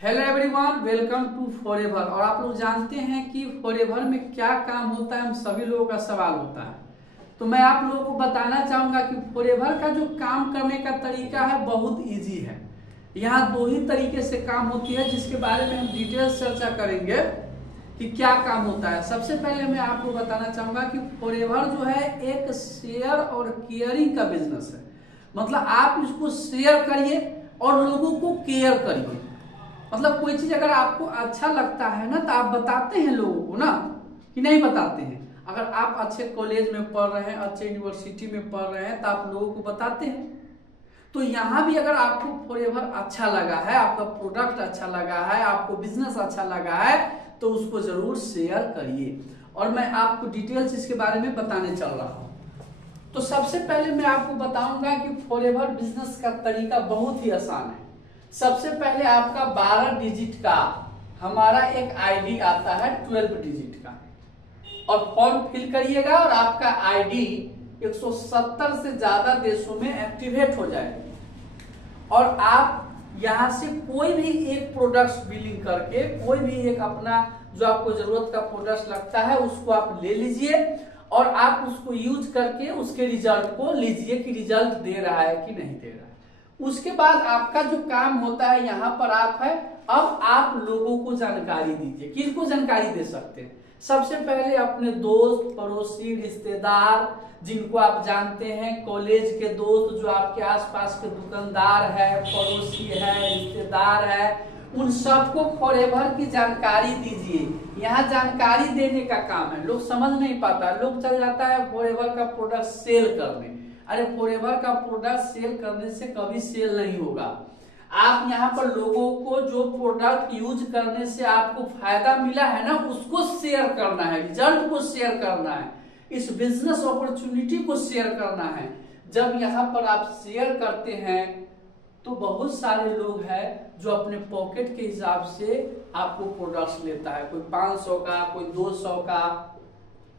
Hello everyone, welcome to forever. और आप लोग जानते हैं कि फॉरएवर में क्या काम होता है, हम सभी लोगों का सवाल होता है। तो मैं आप लोगों को बताना चाहूंगा कि फॉरएवर का जो काम करने का तरीका है बहुत इजी है। यहाँ दो ही तरीके से काम होती है, जिसके बारे में हम डिटेल चर्चा करेंगे कि क्या काम होता है। सबसे पहले मैं आपको बताना चाहूंगा कि फॉरएवर जो है एक शेयर और केयरिंग का बिजनेस है। मतलब आप इसको शेयर करिए और लोगों को केयर करिए। मतलब कोई चीज अगर आपको अच्छा लगता है ना, तो आप बताते हैं लोगों को ना, कि नहीं बताते हैं। अगर आप अच्छे कॉलेज में पढ़ रहे हैं, अच्छे यूनिवर्सिटी में पढ़ रहे हैं, तो आप लोगों को बताते हैं। तो यहाँ भी अगर आपको फॉरएवर अच्छा लगा है, आपका प्रोडक्ट अच्छा लगा है, आपको बिजनेस अच्छा लगा है, तो उसको जरूर शेयर करिए। और मैं आपको डिटेल्स इसके बारे में बताने चल रहा हूँ। तो सबसे पहले मैं आपको बताऊंगा कि फॉरएवर बिजनेस का तरीका बहुत ही आसान है। सबसे पहले आपका 12 डिजिट का हमारा एक आईडी आता है, 12 डिजिट का, और फॉर्म फिल करिएगा और आपका आईडी 170 से ज्यादा देशों में एक्टिवेट हो जाएगी। और आप यहां से कोई भी एक प्रोडक्ट बिलिंग करके, कोई भी एक अपना जो आपको जरूरत का प्रोडक्ट लगता है उसको आप ले लीजिए और आप उसको यूज करके उसके रिजल्ट को लीजिए कि रिजल्ट दे रहा है कि नहीं दे रहा है। उसके बाद आपका जो काम होता है, यहाँ पर आप है, अब आप लोगों को जानकारी दीजिए। किसको जानकारी दे सकते हैं? सबसे पहले अपने दोस्त, पड़ोसी, रिश्तेदार, जिनको आप जानते हैं, कॉलेज के दोस्त, जो आपके आसपास के दुकानदार है, पड़ोसी है, रिश्तेदार है, उन सबको फॉरएवर की जानकारी दीजिए। यहाँ जानकारी देने का काम है। लोग समझ नहीं पाता, लोग चल जाता है फॉरएवर का प्रोडक्ट सेल करने। अरे फॉरएवर का प्रोडक्ट सेल करने से कभी सेल नहीं होगा। आप यहाँ पर लोगों को जो प्रोडक्ट यूज करने से आपको फायदा मिला है ना, उसको शेयर करना है, रिजल्ट को शेयर करना है, इस बिजनेस अपॉर्चुनिटी को शेयर करना है। जब यहाँ पर आप शेयर करते हैं तो बहुत सारे लोग हैं जो अपने पॉकेट के हिसाब से आपको प्रोडक्ट्स लेता है। कोई 500 का, कोई 200 का,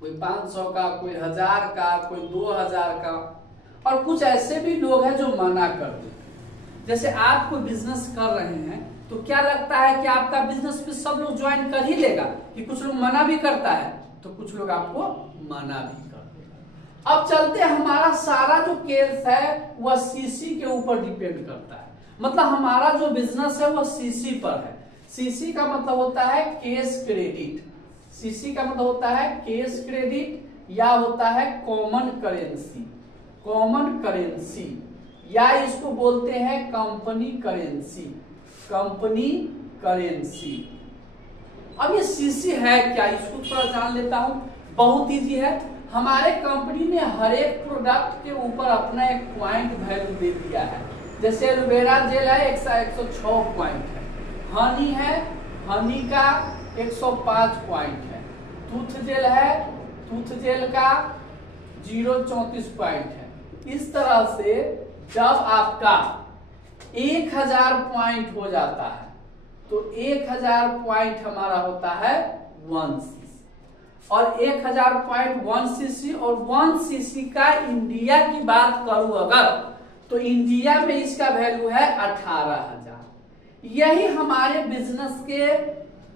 कोई 500 का, कोई 1000 का, कोई 2000 का, और कुछ ऐसे भी लोग हैं जो मना कर देते हैं। जैसे आप कोई बिजनेस कर रहे हैं तो क्या लगता है कि आपका बिजनेस पे सब लोग ज्वाइन कर ही लेगा, कि कुछ लोग मना भी करता है, तो कुछ लोग आपको मना भी कर देगा। अब चलते हैं, हमारा सारा जो केस है वह सीसी के ऊपर डिपेंड करता है। मतलब हमारा जो बिजनेस है वह सीसी पर है। सीसी का मतलब होता है कैश क्रेडिट। सीसी का मतलब होता है कैश क्रेडिट, या होता है कॉमन करेंसी। कॉमन करेंसी, या इसको बोलते हैं कंपनी करेंसी। Company currency. अब ये सीसी है क्या, इसको थोड़ा जान लेता हूं। बहुत इजी है। हमारे कंपनी ने हर एक प्रोडक्ट के ऊपर अपना एक पॉइंट वैल्यू दे दिया है। जैसे एलोवेरा जेल है, 106 पॉइंट है। हनी है, हनी का 105 पॉइंट है। टूथ जेल है, टूथ जेल का 034 पॉइंट है। इस तरह से जब आपका 1000 पॉइंट हो जाता है तो 1000 पॉइंट हमारा होता है 1 सीसी। और 1000 पॉइंट 1 सीसी, और 1 सीसी का इंडिया की बात करूं अगर, तो इंडिया में इसका वैल्यू है 18000। यही हमारे बिजनेस के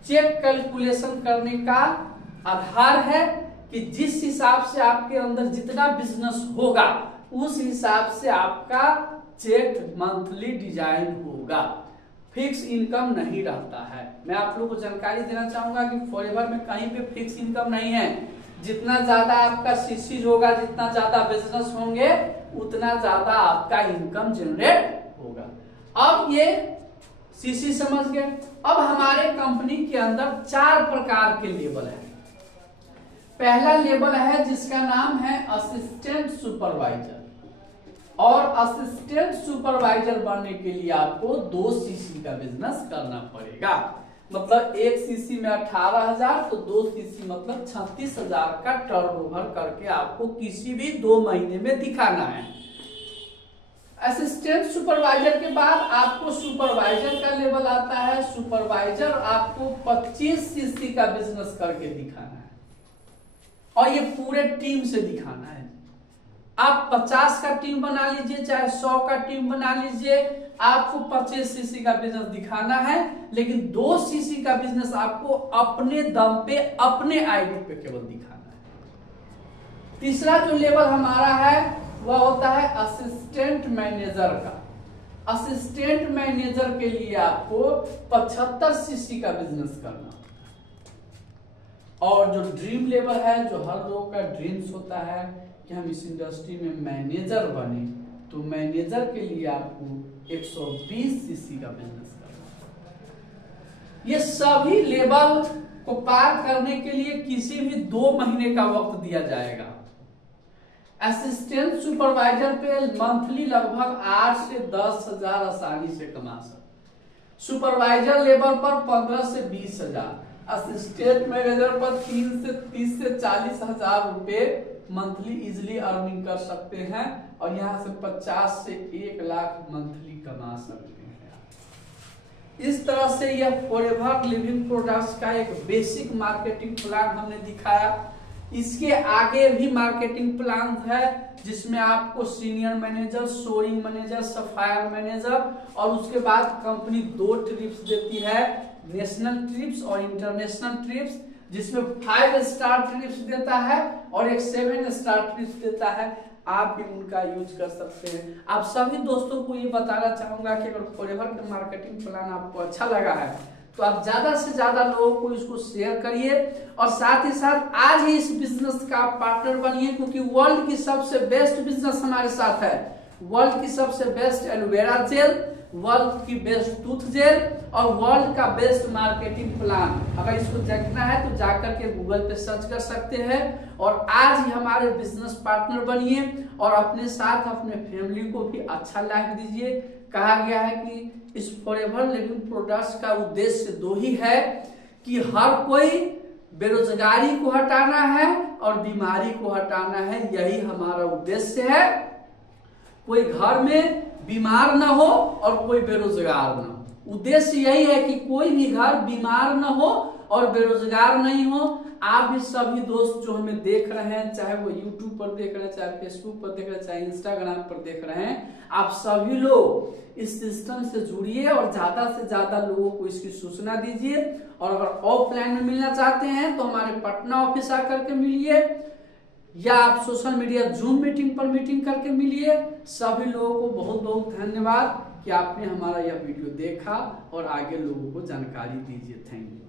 चेक कैलकुलेशन करने का आधार है कि जिस हिसाब से आपके अंदर जितना बिजनेस होगा उस हिसाब से आपका चेक मंथली डिजाइन होगा। फिक्स इनकम नहीं रहता है। मैं आप लोगों को जानकारी देना चाहूंगा कि फॉरएवर में कहीं पे फिक्स इनकम नहीं है। जितना ज्यादा आपका सीसी होगा, जितना ज्यादा बिजनेस होंगे, उतना ज्यादा आपका इनकम जनरेट होगा। अब ये सीसी समझ गए। अब हमारे कंपनी के अंदर 4 प्रकार के लेवल है। पहला लेवल है जिसका नाम है असिस्टेंट सुपरवाइजर। और असिस्टेंट सुपरवाइजर बनने के लिए आपको 2 सीसी का बिजनेस करना पड़ेगा। मतलब 1 सीसी में 18000, तो 2 सीसी मतलब 36000 का टर्नओवर करके आपको किसी भी 2 महीने में दिखाना है। असिस्टेंट सुपरवाइजर के बाद आपको सुपरवाइजर का लेवल आता है। सुपरवाइजर आपको 25 सीसी का बिजनेस करके दिखाना है, और ये पूरे टीम से दिखाना है। आप 50 का टीम बना लीजिए, चाहे 100 का टीम बना लीजिए, आपको 25 सीसी का बिजनेस दिखाना है, लेकिन 2 सीसी का बिजनेस आपको अपने दम पे अपने आईडी पे केवल दिखाना है। तीसरा जो लेवल हमारा है वह होता है असिस्टेंट मैनेजर का। असिस्टेंट मैनेजर के लिए आपको 75 सीसी का बिजनेस करना। और जो ड्रीम लेवल है, जो हर लोगों का ड्रीम्स होता है कि हम इस इंडस्ट्री में मैनेजर बने, तो मैनेजर के लिए आपको 120 सीसी का बिजनेस करना। ये सभी लेवल को पार करने के लिए किसी भी 2 महीने का वक्त दिया जाएगा। असिस्टेंट सुपरवाइजर पे मंथली लगभग 8 से 10 हजार आसानी से कमा सकते। सुपरवाइजर लेवल पर 15 से 20 हजार, असिस्टेंट मैनेजर पर 30 से 40 हजार रुपए मंथली इजिली अर्निंग कर सकते हैं, और यहाँ से 50 से 1 लाख मंथली कमा सकते हैं। इस तरह से यह फॉरएवर लिविंग प्रोडक्ट्स का एक बेसिक मार्केटिंग प्लान हमने दिखाया। इसके आगे भी मार्केटिंग प्लान है, जिसमें आपको senior manager, showing manager, sapphire manager, और उसके बाद कंपनी 2 ट्रिप्स देती है, नेशनल ट्रिप्स और इंटरनेशनल ट्रिप्स, जिसमें 5 स्टार ट्रिप्स देता है और एक 7 स्टार ट्रिप्स देता है। आप भी उनका यूज कर सकते हैं। आप सभी दोस्तों को ये बताना चाहूंगा कि अगर फॉरएवर का मार्केटिंग प्लान आपको अच्छा लगा है तो आप ज्यादा से ज्यादा लोगों को इसको शेयर करिए, और साथ ही साथ आज ही इस बिजनेस का पार्टनर बनिए, क्योंकि वर्ल्ड की सबसे बेस्ट बिजनेस हमारे साथ है। वर्ल्ड की सबसे बेस्ट एलोवेरा जेल, वर्ल्ड की बेस्ट टूथ जेल और वर्ल्ड का बेस्ट मार्केटिंग प्लान। अगर इसको देखना है तो जाकर के गूगल पे सर्च कर सकते हैं, और आज ही हमारे बिजनेस पार्टनर बनिए और अपने साथ अपने फैमिली को भी अच्छा लाइफ दीजिए। कहा गया है कि इस फॉरएवर लिविंग प्रोडक्ट्स का उद्देश्य 2 ही है कि हर कोई बेरोजगारी को हटाना है और बीमारी को हटाना है। यही हमारा उद्देश्य है। कोई घर में बीमार ना हो और कोई बेरोजगार ना हो। उद्देश्य यही है कि कोई भी घर बीमार ना हो और बेरोजगार नहीं हो। आप भी सभी दोस्त जो हमें देख रहे हैं, चाहे वो YouTube पर देख रहे हैं, चाहे फेसबुक पर देख रहे हैं, चाहे इंस्टाग्राम पर देख रहे हैं, आप सभी लोग इस सिस्टम से जुड़िए और ज्यादा से ज्यादा लोगों को इसकी सूचना दीजिए। और अगर ऑफलाइन में मिलना चाहते हैं तो हमारे पटना ऑफिस आकर के मिलिए, या आप सोशल मीडिया जूम मीटिंग पर मीटिंग करके मिलिए। सभी लोगों को बहुत बहुत धन्यवाद कि आपने हमारा यह वीडियो देखा और आगे लोगों को जानकारी दीजिए। Thank you.